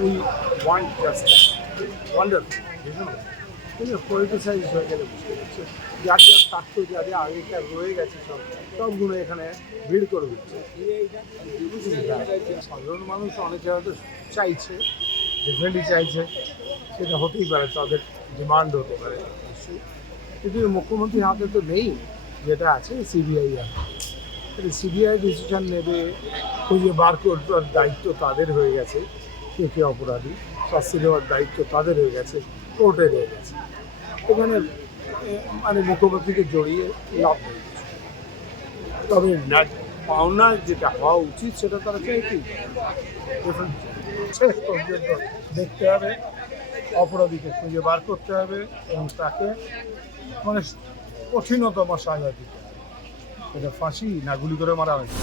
we want justice wonderful দেখুন politicise হয়ে গেলে বুঝতে পারছে যার যার স্বার্থ যা যা আগেকার রয়ে গেছে সবগুলো এখানে ভিড় করে দিচ্ছে সাধারণ মানুষ অনেকে হয়তো চাইছে ডেফিনেটলি চাইছে সেটা হতেই পারে তাদের ডিমান্ড হতে পারে নিশ্চয়ই কিন্তু মুখ্যমন্ত্রীর হাতে তো নেই যেটা আছে সিবিআই আছে সিবিআই ডিসিশন নেবে খুঁজে বার করবার দায়িত্ব তাদের হয়ে গেছে কে কে অপরাধী শাস্তি দেওয়ার দায়িত্ব তাদের হয়ে গেছে কোর্টের হয়ে গেছে এখানে মানে মুখ্যমন্ত্রীকে জড়িয়ে লাভ নেই তবে পাওনা যেটা হওয়া উচিত সেটা তারা চাই কি শেষ পর্যন্ত দেখতে হবে অপরাধীকে খুঁজে বার করতে হবে এবং তাকে মানে কঠিনতম সাজা দিতে হবে এটা ফাঁসি না গুলি করে মারা হয়েছে